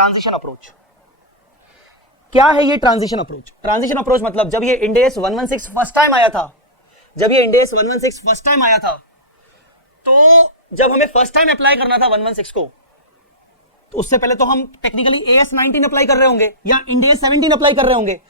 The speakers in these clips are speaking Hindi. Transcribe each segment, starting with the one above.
Transition approach. क्या है ये ट्रांजिशन अप्रोच? ट्रांजिशन अप्रोच मतलब जब ये इंड एस 116 फर्स्ट टाइम आया था, जब ये इंड एस 116 फर्स्ट टाइम आया था, तो जब हमें फर्स्ट टाइम अप्लाई करना था 116 को, तो उससे पहले तो हम टेक्निकली एएस 19 अप्लाई कर रहे होंगे या इंड एस 17 अप्लाई कर रहे होंगे।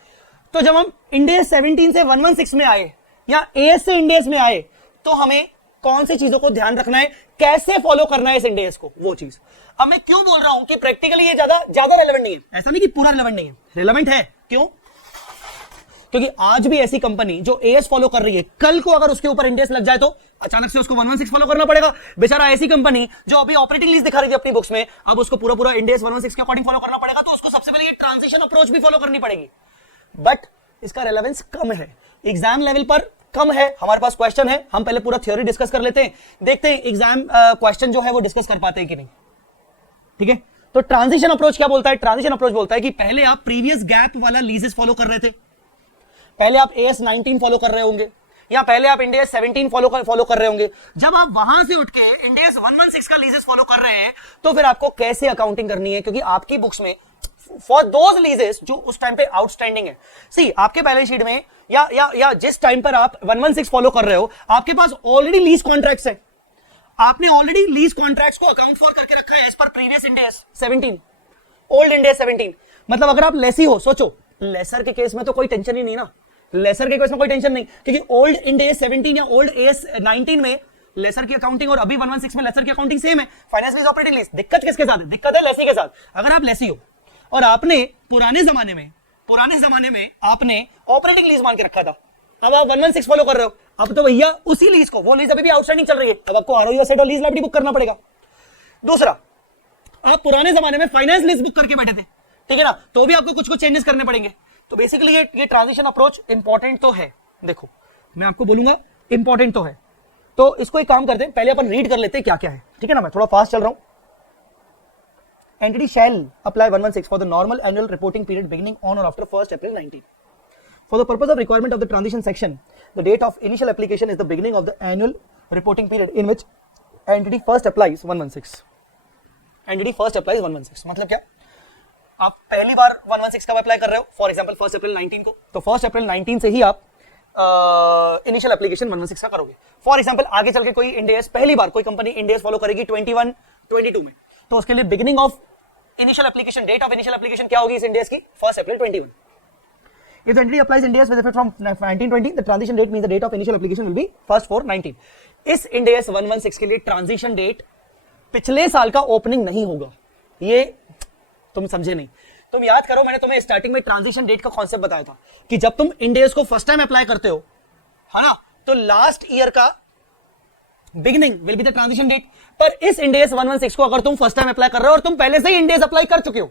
तो जब हम इंड एस 17 से 116 में आए या एएस से इंड एस में आए, तो हमें कौन सी चीजों को ध्यान रखना है, कैसे फॉलो करना है इस इंड एस को, वो चीज। अब मैं क्यों बोल रहा हूं कि प्रैक्टिकली ये ज्यादा रेलेवेंट नहीं है, ऐसा नहीं कि पूरा रेलेवेंट नहीं है, रेलेवेंट है। क्यों? क्योंकि आज भी ऐसी कंपनी जो एएस फॉलो कर रही है, कल को अगर उसके ऊपर इंड एस लग जाए तो अचानक से उसको 116 फॉलो करना पड़ेगा। बेचारा ऐसी कंपनी जो अभी ऑपरेटिंग लीज दिखा रही थी अपनी बुक्स में, अब उसको पूरा इंड एस 116 के अकॉर्डिंग फॉलो करना पड़ेगा, तो उसको सबसे पहले ये ट्रांजिशन अप्रोच भी फॉलो करनी पड़ेगी। बट इसका रेलेवेंस कम है, एग्जाम लेवल पर कम है। हमारे पास क्वेश्चन है, हम पहले पूरा थ्योरी डिस्कस कर लेते हैं, देखते हैं एग्जाम क्वेश्चन जो है वो डिस्कस कर पाते हैं कि नहीं। ठीक है, तो ट्रांजिशन अप्रोच क्या बोलता है? ट्रांजिशन अप्रोच बोलता है कि पहले आप प्रीवियस गैप वाला लीजेस फॉलो कर रहे थे, पहले आप एएस 19 फॉलो कर रहे होंगे, या पहले आप इंड एस 17 फॉलो कर रहे होंगे। जब आप वहां से उठ के इंड एस 116 का लीजेस फॉलो कर रहे हैं, तो फिर आपको कैसे अकाउंटिंग करनी है, क्योंकि आपकी बुक्स में फॉर दोज लीजेस जो उस टाइम पे आउटस्टैंडिंग है, सी आपके बैलेंस शीट में या जिस टाइम पर आप 116 फॉलो कर रहे हो, आपके पास ऑलरेडी लीज कॉन्ट्रैक्ट्स है, आपने ऑलरेडी लीज कॉन्ट्रैक्ट्स को अकाउंट फॉर करके रखा है as per previous Ind AS 17, old Ind AS 17। मतलब अगर आप लेसी हो, सोचो लेसर के केस में तो कोई टेंशन ही नहीं ना, लेसर के केस में कोई टेंशन नहीं, क्योंकि ओल्ड इंड एस 17 या ओल्ड एस 19 में लेसर की अकाउंटिंग और अभी 116 में लेसर की अकाउंटिंग सेम है, फाइनेंस लीज ऑपरेटिंग लीज। दिक्कत किसके साथ है? दिक्कत है लेसी के साथ। अगर आप लेसी हो और आपने पुराने जमाने में आपने ऑपरेटिंग लीज मान के रखा था, अब आप 116 फॉलो कर रहे हो, अब तो भैया उसी लीज को, वो लीज अभी भी आउटस्टैंडिंग चल रही है, अब आपको आरओई एसेट और लीज लायबिलिटी बुक करना पड़ेगा। दूसरा, आप पुराने जमाने में फाइनेंस लीज बुक करके बैठे थे, ठीक है ना, तो भी आपको कुछ चेंजेस करने पड़ेंगे। तो बेसिकली ये ट्रांजिशन अप्रोच इंपॉर्टेंट तो है। देखो मैं आपको बोलूंगा इंपॉर्टेंट तो है, तो इसको एक काम करते हैं, पहले अपन रीड कर लेते हैं क्या क्या है, ठीक है ना। मैं थोड़ा फास्ट चल रहा हूं। Entity shall apply 116 for the normal annual reporting period beginning on or after 1st April 19. For the purpose of requirement of the transition section, the date of initial application is the beginning of the annual reporting period in which entity first applies 116. Entity first applies 116 मतलब क्या? आप पहली बार 116 कब अप्लाई कर रहे हो? फॉर एग्जाम्पल 1 अप्रैल 19 को, तो 1 अप्रैल 19 से ही आप इनिशियल एप्लीकेशन 116 का करोगे। फॉर एग्जाम्पल आगे चल के कोई इंड एस, पहली बार कोई कंपनी इंड एस फॉलो करेगी 21, 22 में, तो उसके लिए beginning of initial application, date of initial application क्या होगी इस इंड एस की? 1 अप्रैल 21। If the entity applies Ind AS with effect from 1920, the transition date means the date of initial application will be 1/4/19. इस Ind AS 116 के लिए ट्रांजिशन डेट पिछले साल का ओपनिंग नहीं होगा, ये तुम समझे नहीं। तुम याद करो, मैंने तुम्हें स्टार्टिंग में ट्रांजिशन डेट का कॉन्सेप्ट बताया था कि जब तुम Ind AS को फर्स्ट टाइम अप्लाई करते हो, है ना, तो लास्ट ईयर का beginning will be the transition date. पर इस Ind AS 116 को अगर तुम फर्स्ट टाइम अप्लाई कर रहे हो और तुम पहले से ही Ind AS अप्लाई कर चुके हो,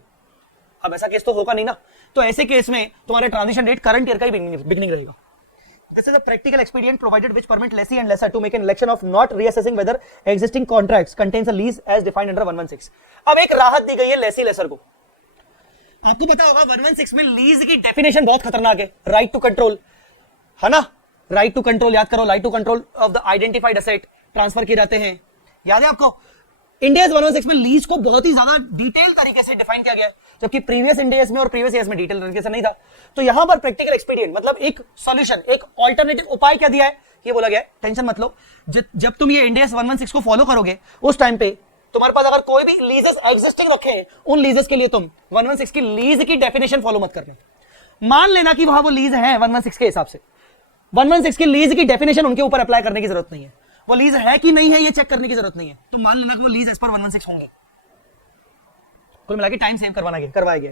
अब ऐसा केस तो होगा नहीं ना, तो ऐसे केस में तुम्हारा ट्रांजिशन डेट करंट ईयर का ही बिगिनिंग रहेगा। This is a practical expedient provided which permit lessee and lessor to make an election of not reassessing whether existing contracts contains a lease as defined under 116. अब एक राहत दी गई है लेसी लेसर को। आपको पता होगा 116 में लीज की डेफिनेशन बहुत खतरनाक है, राइट टू कंट्रोल, है ना, राइट टू कंट्रोल याद करो, right to control of the identified asset transfer किए जाते हैं, याद है आपको। Ind AS 116 में लीज को बहुत ही ज्यादा डिटेल तरीके से डिफाइन किया गया है, जबकि प्रीवियस Ind AS में और प्रीवियस ईयर्स में डिटेल तरीके से नहीं था। तो यहां पर प्रैक्टिकल एक्सपीरियंस मतलब एक सॉल्यूशन, एक ऑल्टरनेटिव उपाय क्या दिया है, ये बोला गया है, टेंशन मत लो, जब तुम ये Ind AS 116 को फॉलो करोगे, उस टाइम पे तुम्हारे पास अगर कोई भी लीजेस एग्जिस्टिंग रखे हैं, उन लीजेस के लिए तुम 116 की लीज की डेफिनेशन फॉलो मत करना। मान लेना कि वहां वो लीज है 116 के हिसाब से, 116 की लीज की डेफिनेशन उनके ऊपर अप्लाई करने की जरूरत नहीं है, वो लीज है कि नहीं है ये चेक करने की जरूरत नहीं है। तो मान लेना कि वो लीज एज पर 116 होंगे, कुल मिला के टाइम सेव करवाया गया।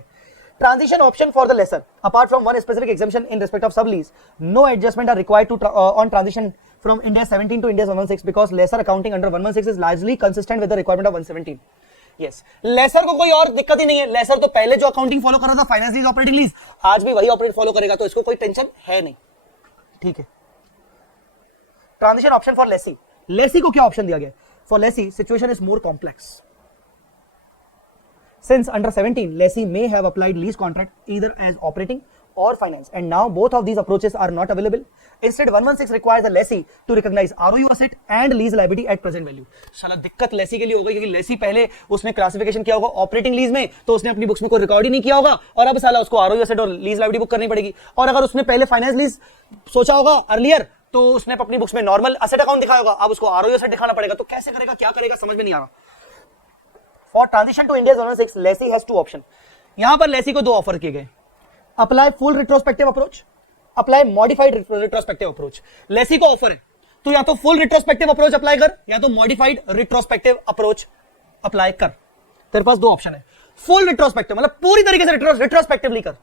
Transition option for the lessor apart from one specific exemption in respect of sub lease, no adjustment are required to on transition from Ind AS 17 to Ind AS 116 because lessor accounting under 116 is largely consistent with the requirement of 117। Yes, lessor को कोई और दिक्कत ही नहीं है, लेसर तो पहले जो अकाउंटिंग फॉलो कर रहा था फाइनेंस लीज ऑपरेटिंग लीज, आज भी वही ऑपरेट फॉलो करेगा, तो इसको कोई टेंशन है नहीं, ठीक है। Transition option for lessee, lessee को क्या ऑप्शन दिया गया? For lessee situation is more complex since under 17 lessee may have applied lease contract either as operating or finance, and now both of these approaches are not available. Instead 116 requires a lessee to recognize ROU asset and lease liability at present value. साला दिक्कत लेसी के लिए हो गई क्योंकि लेसी पहले उसने क्लासिफिकेशन किया होगा ऑपरेटिंग लीज में, तो उसने अपनी बुक्स में कोई रिकॉर्ड ही नहीं किया होगा, और अब साला उसको ROU asset और लीज लाइबिलिटी बुक करनी पड़ेगी. और अगर उसने पहले फाइनेंस लीज सोचा होगा अर्लियर, तो उसने अपनी बुक्स में नॉर्मल असेट अकाउंट दिखाया होगा, अब उसको ROU asset दिखाना पड़ेगा. तो कैसे करेगा, क्या करेगा, समझ में नहीं आ रहा. For transition to India's 116, lessee has two options. यहां पर लेसी को दो ऑफर किए गए. Apply full retrospective approach, apply modified retrospective approach. Lessee को ऑफर है, तो या तो फुल रिट्रोस्पेक्टिव अप्रोच अप्लाई कर या तो मॉडिफाइड रिट्रोस्पेक्टिव अप्रोच अप्लाई कर. तेरे पास दो ऑप्शन है. फुल रिट्रोस्पेक्टिव मतलब पूरी तरीके से रिट्रोस्पेक्टिवली कर,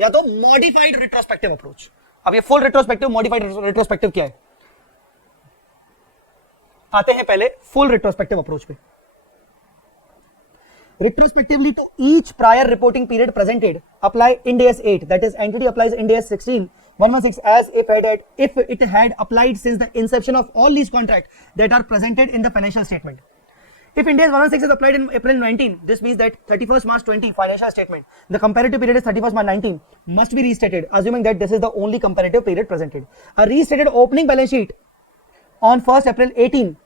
या तो मॉडिफाइड रिट्रोस्पेक्टिव अप्रोच. अब ये फुल रिट्रोस्पेक्टिव मॉडिफाइड रिट्रोस्पेक्टिव क्या है, आते हैं पहले फुल रिट्रोस्पेक्टिव अप्रोच पे. Retrospectively to each prior reporting period presented, apply Ind AS 8, that is entity applies Ind AS 116 as if it had applied since the inception of all lease contracts that are presented in the financial statement. If Ind AS 116 is applied in April 19, this means that 31st March 20 financial statement, the comparative period is 31st March 19, must be restated, assuming that this is the only comparative period presented. A restated opening balance sheet on 1st April 18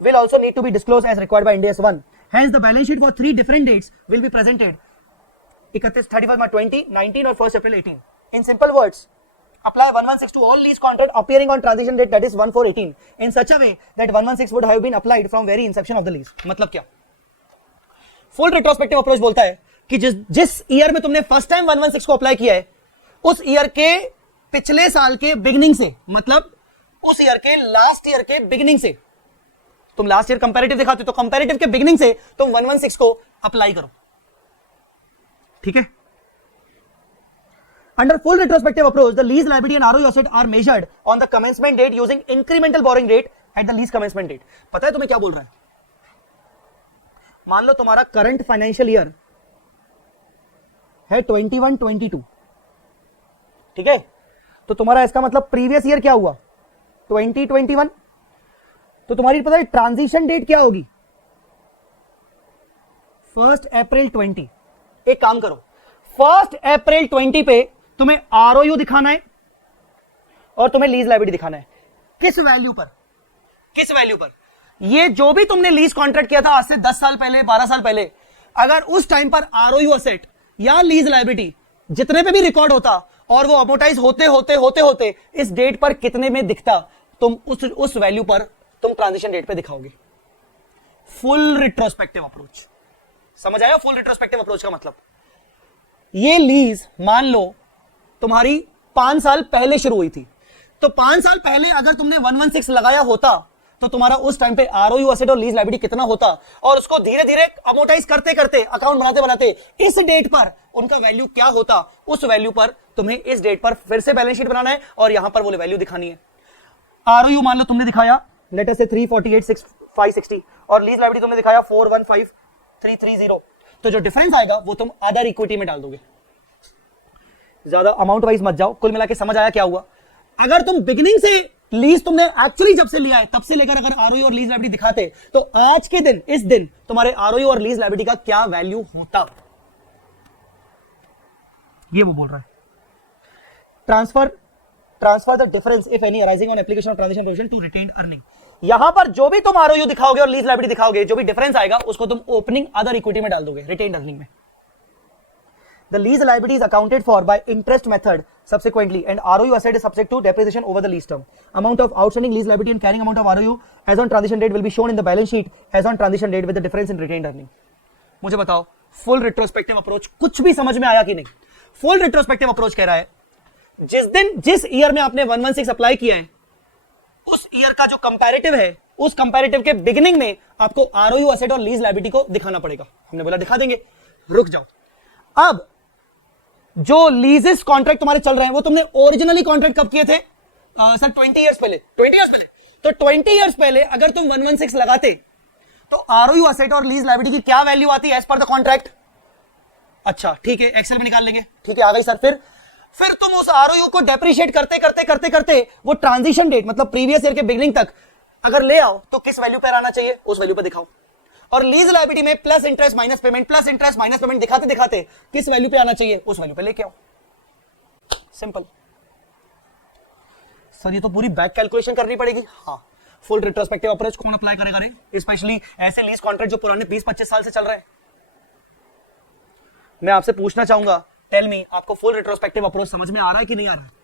will also need to be disclosed as required by Ind AS 1. Hence, the balance sheet for three different dates will be presented: 31st March 20, 19 or 1st April 18. In simple words, apply 116 to all lease contract appearing on transition date, that is 1/4/18, in such a way that 116 would have been applied from very inception of the lease. मतलब क्या? Full retrospective approach बोलता है कि जिस ईयर में तुमने फर्स्ट टाइम 116 को अप्लाई किया है, उस ईयर के पिछले साल के बिगिनिंग से, मतलब उस ईयर के लास्ट ईयर के बिगिनिंग से, तुम लास्ट ईयर कंपैरेटिव दिखाते हो तो कंपैरेटिव के बिगिनिंग से तुम 116 को अप्लाई करो. ठीक है. Under full retrospective approach, the lease liability and ROU asset are measured on the commencement date using incremental borrowing rate at the lease commencement date. पता है तुम्हें क्या बोल रहा है? मान लो तुम्हारा करंट फाइनेंशियल ईयर है 21-22, ठीक है, तो तुम्हारा इसका मतलब प्रीवियस ईयर क्या हुआ, 2021. तो तुम्हारी पता है ट्रांजिशन डेट क्या होगी, 1 अप्रैल 20. एक काम करो, 1 अप्रैल 20 पे तुम्हें ROU दिखाना है और तुम्हें लीज लायबिलिटी दिखाना है. किस वैल्यू पर, किस वैल्यू पर? ये जो भी तुमने लीज कॉन्ट्रैक्ट किया था आज से 10 साल पहले, 12 साल पहले, अगर उस टाइम पर ROU असेट या लीज लायबिलिटी जितने पे भी रिकॉर्ड होता और वो अमोर्टाइज होते होते होते होते इस डेट पर कितने में दिखता, तुम उस वैल्यू पर तुम ट्रांजिशन डेट पे दिखाओगे. Full retrospective approach. समझ आया फुल रिट्रोस्पेक्टिव अप्रोच का मतलब? ये लीज मान लो तुम्हारी 5 साल पहले शुरू हुई थी, तो 5 साल पहले अगर तुमने 116 लगाया होता तो तुम्हारा उस टाइम पे ROU asset और लीज लायबिलिटी कितना होता, और उसको धीरे धीरे अमोर्टाइज करते करते अकाउंट बनाते बनाते इस डेट पर उनका वैल्यू क्या होता, उस वैल्यू पर तुम्हें इस डेट पर फिर से बैलेंस शीट बनाना है और यहां पर वो वैल्यू दिखानी है. ROU मान लो तुमने दिखाया लेट अस से 348,560 और लीज लायबिलिटी तुमने दिखाया 415,330, तो जो डिफरेंस आएगा वो तुम अदर इक्विटी में डाल दोगे. ज्यादा अमाउंट वाइज मत जाओ, कुल मिला के समझ आया क्या हुआ? अगर तुम बिगिनिंग से लीज तुमने एक्चुअली जब से लिया है तब से लेकर अगर ROU और लीज लायबिलिटी दिखाते तो आज के दिन, इस दिन तुम्हारे ROU और लीज लायबिलिटी का क्या वैल्यू होता, ये वो बोल रहा है. Transfer the difference if any arising on application of transition provision to retained earning. यहां पर जो भी तुम ROU दिखाओगे और लीज लायबिलिटी दिखाओगे, जो भी डिफरेंस आएगा उसको तुम ओपनिंग अदर इक्विटी में डाल दोगे, रिटेन्ड अर्निंग में. The lease liability is accounted for by interest method subsequently, and ROU asset is subject to depreciation over the lease term. Amount of outstanding lease liability and carrying amount of ROU as on transition date will be shown in the balance sheet as on transition date with the difference in retained earning. मुझे बताओ फुल रिट्रोस्पेक्टिव अप्रोच कुछ भी समझ में आया कि नहीं? फुल रिट्रोस्पेक्टिव अप्रोच कह रहा है जिस ईयर में आपने 116 अप्लाई किया है उस ईयर का जो कंपैरेटिव है, उस कंपैरेटिव के बिगिनिंग में आपको ROU asset और लीज लायबिलिटी को दिखाना पड़ेगा. हमने बोला दिखा देंगे, रुक जाओ. अब जो लीजेस कॉन्ट्रैक्ट तुम्हारे चल रहे हैं वो तुमने ओरिजिनली कॉन्ट्रैक्ट कब किए थे? सर 20 इयर्स पहले. 20 इयर्स पहले, तो 20 इयर्स पहले अगर तुम 116 लगाते तो ROU asset और लीज लायबिलिटी की क्या वैल्यू आती है एज पर द कॉन्ट्रैक्ट? अच्छा ठीक है, एक्सेल में निकाल लेंगे. ठीक है, आ गई सर. फिर तुम उस ROU को डेप्रिशिएट करते करते करते करते वो ट्रांजिशन डेट मतलब प्रीवियस ईयर के बिगिनिंग तक अगर ले आओ तो किस वैल्यू पर आना चाहिए, उस वैल्यू पर दिखाओ. और लीज लायबिलिटी में प्लस इंटरेस्ट माइनस पेमेंट दिखाते दिखाते किस वैल्यू पे आना चाहिए, उस वैल्यू पे लेके आओ. सिंपल। सर ये तो पूरी बैक कैलकुलेशन करनी पड़ेगी। हाँ, फुल रिट्रोस्पेक्टिव अप्रोच कौन अप्लाई करेगा रे, स्पेशली ऐसे लीज कॉन्ट्रैक्ट जो पुराने 20-25 साल से चल रहे हैं। मैं आपसे पूछना चाहूंगा, टेल मी, आपको फुल रिट्रोस्पेक्टिव अप्रोच समझ में आ रहा है कि नहीं आ रहा है?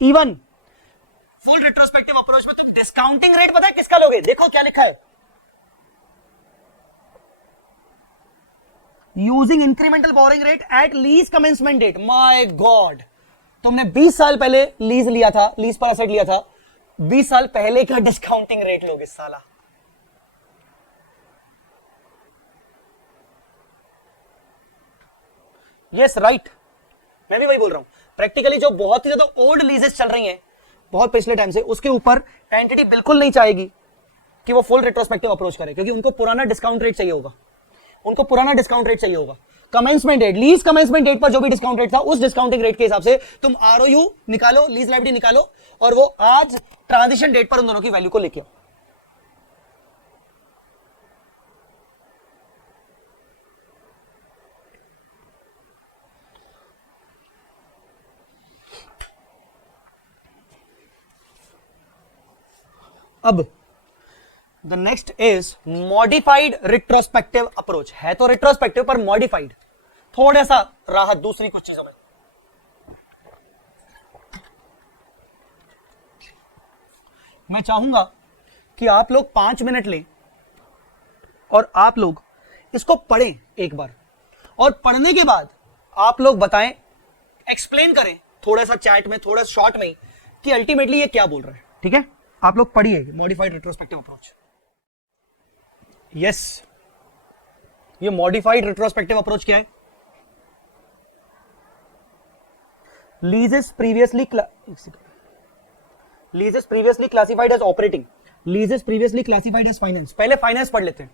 इवन फुल रिट्रोस्पेक्टिव अप्रोच में तुम डिस्काउंटिंग रेट पता है किसका लोगे? देखो क्या लिखा है, using incremental borrowing rate at lease commencement date. My god, तुमने 20 साल पहले लीज लिया था, लीज पर एसेट लिया था, 20 साल पहले का डिस्काउंटिंग रेट लोगे साला। यस राइट, मैं भी वही बोल रहा हूं। प्रैक्टिकली जो बहुत ही ज्यादा ओल्ड लीजेस चल रही हैं बहुत पिछले टाइम से, उसके ऊपर एंटिटी बिल्कुल नहीं चाहेगी कि वो फुल रिट्रोस्पेक्टिव अप्रोच करे, क्योंकि उनको पुराना डिस्काउंट रेट चाहिए होगा, उनको पुराना डिस्काउंट रेट चाहिए होगा। Commencement date, lease commencement date पर जो भी डिस्काउंट रेट था, उस डिस्काउंटिंग रेट के हिसाब से तुम आरओयू निकालो, लीज लायबिलिटी निकालो, और वो आज ट्रांजिशन डेट पर उन दोनों की वैल्यू को लेके आओ। अब the next is modified retrospective approach. है तो रिट्रोस्पेक्टिव पर मॉडिफाइड, थोड़ा सा राहत दूसरी कुछ चीजों में। मैं चाहूंगा कि आप लोग 5 मिनट लें और आप लोग इसको पढ़ें एक बार, और पढ़ने के बाद आप लोग बताएं, एक्सप्लेन करें थोड़ा सा चैट में, थोड़ा शॉर्ट में, कि अल्टीमेटली ये क्या बोल रहा है। ठीक है, आप लोग पढ़िए मॉडिफाइड रिट्रोस्पेक्टिव अप्रोच। यस, ये मॉडिफाइड रिट्रोस्पेक्टिव अप्रोच क्या है? Leases previously classified as operating, leases previously classified as finance. पहले फाइनेंस पढ़ लेते हैं,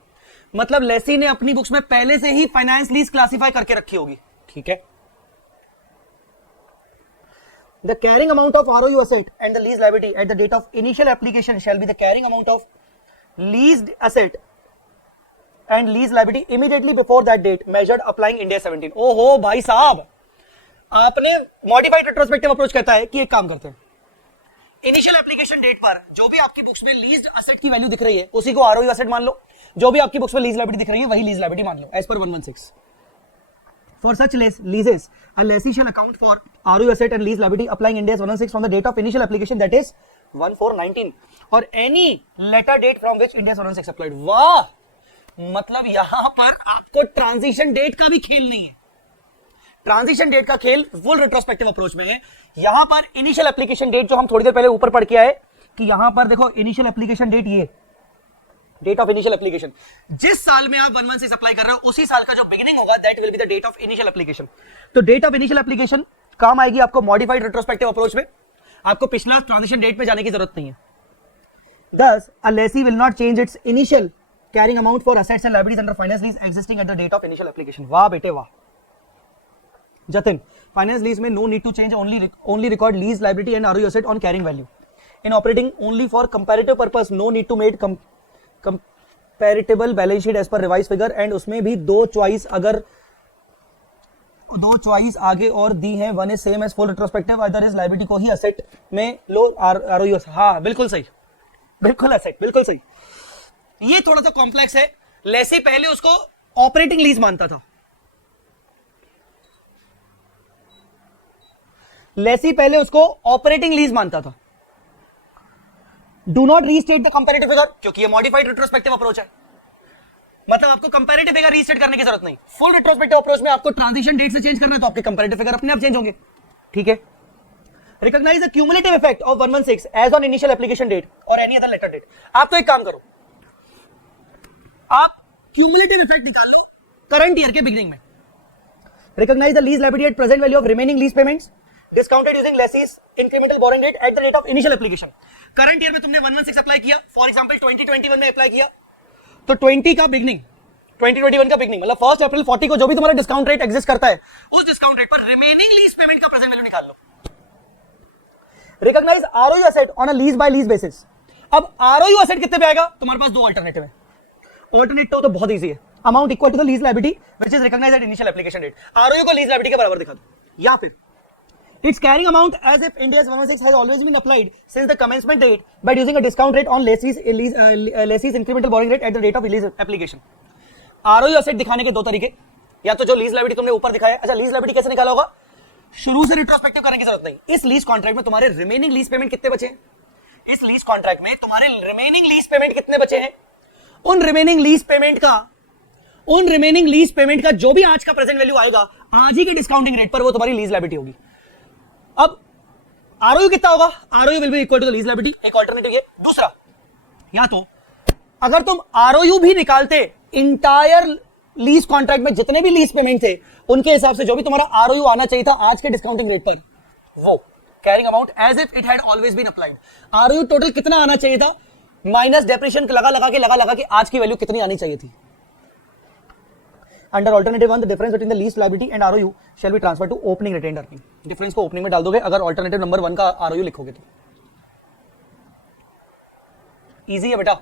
मतलब लेसी ने अपनी बुक्स में पहले से ही फाइनेंस लीज क्लासिफाई करके रखी होगी। ठीक है, the carrying amount of ROU asset and the lease liability at the date of initial application shall be the carrying amount of leased asset and lease liability immediately before that date measured applying Ind AS 17। ओहो भाई साहब, आपने मॉडिफाइड रिट्रोस्पेक्टिव अप्रोच कहता है कि एक काम करते हैं, इनिशियल एप्लीकेशन डेट पर जो भी आपकी बुक्स में लीज्ड एसेट की वैल्यू दिख रही है उसी को ROU एसेट मान लो, जो भी आपकी बुक्स में लीज लायबिलिटी दिख रही है वही लीज लायबिलिटी मान लो, as per 116। For such leases, a lessee shall account for ROU asset and lease liability applying Ind AS 116 from the date of initial application, that is 1/4/19, or any later date from which Ind AS 116 applied। वाह, मतलब यहां पर आपको ट्रांजिशन डेट का भी खेल नहीं है। ट्रांजिशन डेट का खेल फुल रिट्रोस्पेक्टिव अप्रोच में है। यहां पर इनिशियल एप्लीकेशन डेट जो हम थोड़ी देर पहले ऊपर पढ़ के आए, कि यहां पर देखो इनिशियल एप्लीकेशन डेट, ये डेट ऑफ इनिशियल एप्लीकेशन, जिस साल में आप 116 अप्लाई कर रहे हो उसी साल का जो बिगिनिंग होगा that will be the date of initial application. तो डेट ऑफ इनिशियल एप्लीकेशन काम आएगी आपको मॉडिफाइड रिट्रोस्पेक्टिव अप्रोच में, आपको पिछला ट्रांजिशन डेट पे जाने की जरूरत नहीं है। Thus, a lessee will not change its initial carrying amount for assets and liabilities under finance lease existing at the date of initial application। वाह बेटे वाह। Jatin, finance lease में no need to change, only record lease liability and ROU asset on carrying value। In operating only for comparative purpose, no need to make comparative balance sheet as per revise figure, and उसमें भी दो चॉइस आगे और दी है, one is same as full retrospective, other is liability को ही एसेट में लो ROU। हाँ बिल्कुल सही, बिल्कुल एसेट, बिल्कुल सही। ये थोड़ा सा कॉम्प्लेक्स है, लेसी पहले उसको ऑपरेटिंग लीज मानता था, लेसी पहले उसको ऑपरेटिंग लीज मानता था। Do not restate the comparative figure, क्योंकि ये मॉडिफाइड रिट्रोस्पेक्टिव अप्रोच है, मतलब आपको कंपैरेटिव फिगर रीस्टेट करने की जरूरत नहीं। फुल रिट्रोस्पेक्टिव अप्रोच में आपको ट्रांजिशन डेट से चेंज करना है तो आपके कंपैरेटिव फिगर अपने आप चेंज होंगे। ठीक है, recognise the cumulative effect of 116 as on initial application date और एनी अदर लेटर डेट। आप तो एक काम करो, आप क्यूमुलेटिव इफेक्ट निकाल लो करंट ईयर के बिगिनिंग में। Recognise the lease liability at present value of remaining lease payments discounted using lessee's incremental borrowing rate at the date of initial application। Current year में तुमने 116 अप्लाई किया, फॉर एग्जांपल 2021 में अप्लाई किया, तो 20 का बिगनिंग, 2021 का बिगनिंग मतलब 1 अप्रैल 40 को जो भी तुम्हारा डिस्काउंट रेट एग्जिस्ट करता है, उस डिस्काउंट रेट पर रिमेनिंग लीज पेमेंट का प्रेजेंट वैल्यू निकाल लो. Recognise ROU asset on a lease by lease basis. अब आरओयू एसेट कितने पे आएगा? तुम्हारे पास दो अल्टरनेटिव है. ऑल्टरनेटिव तो बहुत इजी है, amount equal to the lease liability which is recognised at initial application date. ROU को लीज लायबिलिटी के बराबर दिखा दो, या फिर its carrying amount as if Ind AS 116 has always been applied since the commencement date by using a discount rate on lessee's incremental borrowing rate at the date of lease application. ROU asset दिखाने के दो तरीके, या तो जो लीज लायबिलिटी तुमने ऊपर दिखाया. अच्छा, लीज लायबिलिटी कैसे निकाला होगा? शुरू से रिट्रोस्पेक्टिव करने की जरूरत नहीं. इस लीज कॉन्ट्रैक्ट में तुम्हारे रिमेनिंग लीज पेमेंट कितने बचे हैं? इस लीज कॉन्ट्रैक्ट में तुम्हारे रिमेनिंग लीज पेमेंट कितने बचे हैं? उन रिमेनिंग लीज पेमेंट का जो भी आज का प्रेजेंट वैल्यू आएगा, आज ही के डिस्काउंटिंग रेट पर, वो तुम्हारी लीज लायबिलिटी होगी. अब आरओयू कितना होगा? ROU will be equal to the lease liability. एक ऑल्टरनेटिव ये. दूसरा, या तो अगर तुम आरओयू भी निकालते इंटायर लीज कॉन्ट्रैक्ट में जितने भी लीज पेमेंट थे, उनके हिसाब से जो भी तुम्हारा आरओयू आना चाहिए था आज के डिस्काउंटिंग रेट पर, वो carrying amount as if it had always been applied. ROU total कितना आना चाहिए था माइनस डेप्रिसिएशन लगा के आज की वैल्यू कितनी आनी चाहिए थी. Under alternative 1 the difference between the lease liability and ROU shall be transfer to opening retained earning. Difference को ओपनिंग में डाल दोगे अगर ऑल्टरनेटिव नंबर 1 का आरओयू लिखोगे तो. इजी है बेटा.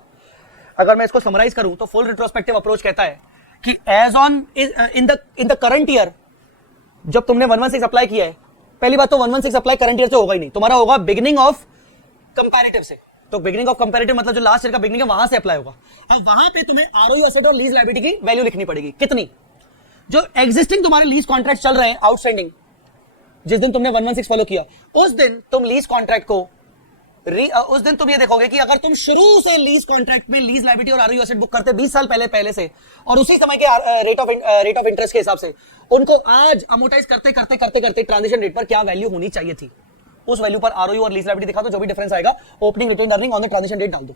अगर मैं इसको समराइज करूं तो फुल रिट्रोस्पेक्टिव अप्रोच कहता है कि as on in the current year, जब तुमने 116 अप्लाई किया है, पहली बात तो 116 अप्लाई करंट ईयर से होगा ही नहीं, तुम्हारा होगा बिगिनिंग ऑफ कंपैरेटिव से. तो बिगिनिंग ऑफ कंपैरेटिव मतलब जो लास्ट ईयर का बिगिनिंग है वहां से अप्लाई होगा. अब वहां पे तुम्हें आरओयू एसेट और लीज लायबिलिटी की वैल्यू लिखनी पड़ेगी. कितनी? जो एग्जिस्टिंग तुम्हारे लीज कॉन्ट्रैक्ट चल रहे हैं आउटस्टैंडिंग, जिस दिन तुमने 116 फॉलो किया, उस दिन तुम लीज कॉन्ट्रैक्ट को उस दिन तुम ये देखोगे कि अगर तुम शुरू से लीज कॉन्ट्रैक्ट में लीज लायबिलिटी और आरओयू एसेट बुक करते 20 साल पहले से, और उसी समय के रेट ऑफ इंटरेस्ट के हिसाब से उनको आज अमोटाइज करते ट्रांजिशन रेट पर क्या वैल्यू होनी चाहिए थी, उस वैल्यू पर आरओयू और लीज लायबिलिटी दिखा दो. जो भी डिफरेंस आएगा opening retained earning on the transition date डाल दो.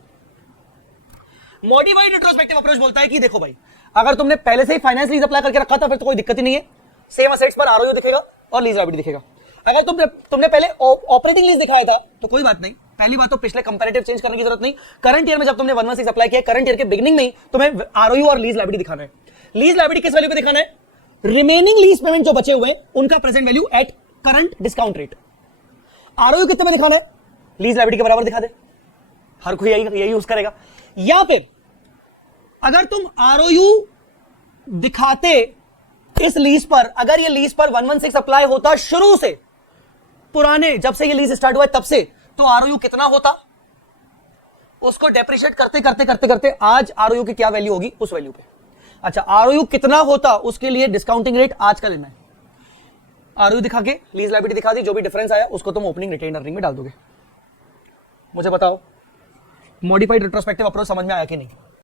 मॉडिफाइड रिट्रोस्पेक्टिव अप्रोच बोलता है कि देखो भाई, अगर तुमने पहले से ही फाइनेंस लीज अप्लाई करके रखा था फिर तो कोई दिक्कत ही नहीं है, सेम असेट्स पर आरओयू दिखेगा और लीज लायबिलिटी दिखेगा. अगर तुमने पहले ऑपरेटिंग लीज दिखाया था तो कोई बात नहीं. पहली बात तो पिछले कंपैरेटिव चेंज करने की जरूरत नहीं. करंट ईयर में जब तुमने 116 अप्लाई किया, करंट ईयर के बिगिनिंग में ही तुम्हें आरओयू और लीज लायबिलिटी दिखाना है. लीज लायबिलिटी किस वैल्यू पे दिखाना है? रिमेनिंग लीज पेमेंट जो बचे हुए हैं उनका present value at current discount rate. ROU कितने में दिखाना है? लीज लायबिलिटी के बराबर दिखा दे. हर कोई यही यूज करेगा. या फिर अगर तुम आरओयू दिखाते इस लीज पर, अगर ये लीज पर 116 अप्लाई होता शुरू से, पुराने जब से ये लीज स्टार्ट हुआ है तब से, तो आरओयू कितना होता? उसको डेप्रिशिएट करते आज आरओयू की क्या वैल्यू होगी उस वैल्यू पे. अच्छा, आरओयू कितना होता उसके लिए डिस्काउंटिंग रेट आज का लेना है. आरओयू दिखा के लीज लायबिलिटी दिखा दी, जो भी डिफरेंस आया उसको तुम ओपनिंग रिटेन्ड अर्निंग में डाल दोगे. मुझे बताओ मॉडिफाइड रिट्रोस्पेक्टिव अप्रोच समझ में आया कि नहीं?